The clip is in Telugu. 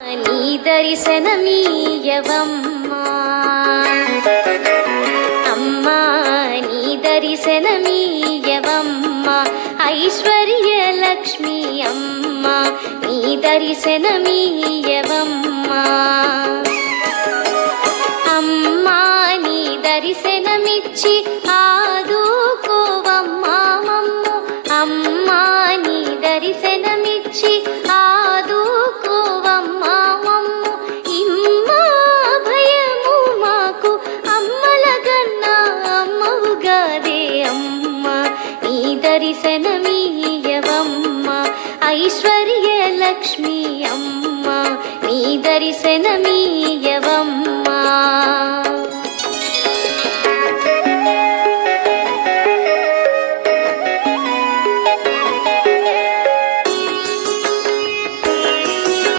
నీ దర్శనమీయవమ్మా అమ్మా, నీ దర్శనమీయవమ్మా ఐశ్వర్యలక్ష్మి అమ్మా, నీ దర్శనమీయవమ్మా అమ్మా, నీ దర్శనమిచ్చి ఆదుకోవమ్మా మమ్ము అమ్మా, నీ దర్శనమిచ్చి ఆదుకోవమ్మా మమ్ము ఇమ్మా భయము మాకు అమ్మలగన్నా అమ్మవుగాదే అమ్మా, నీ దర్శనమీయవమ్మా ఐశ్వర్యలక్ష్మి అమ్మా, నీ దర్శనమీ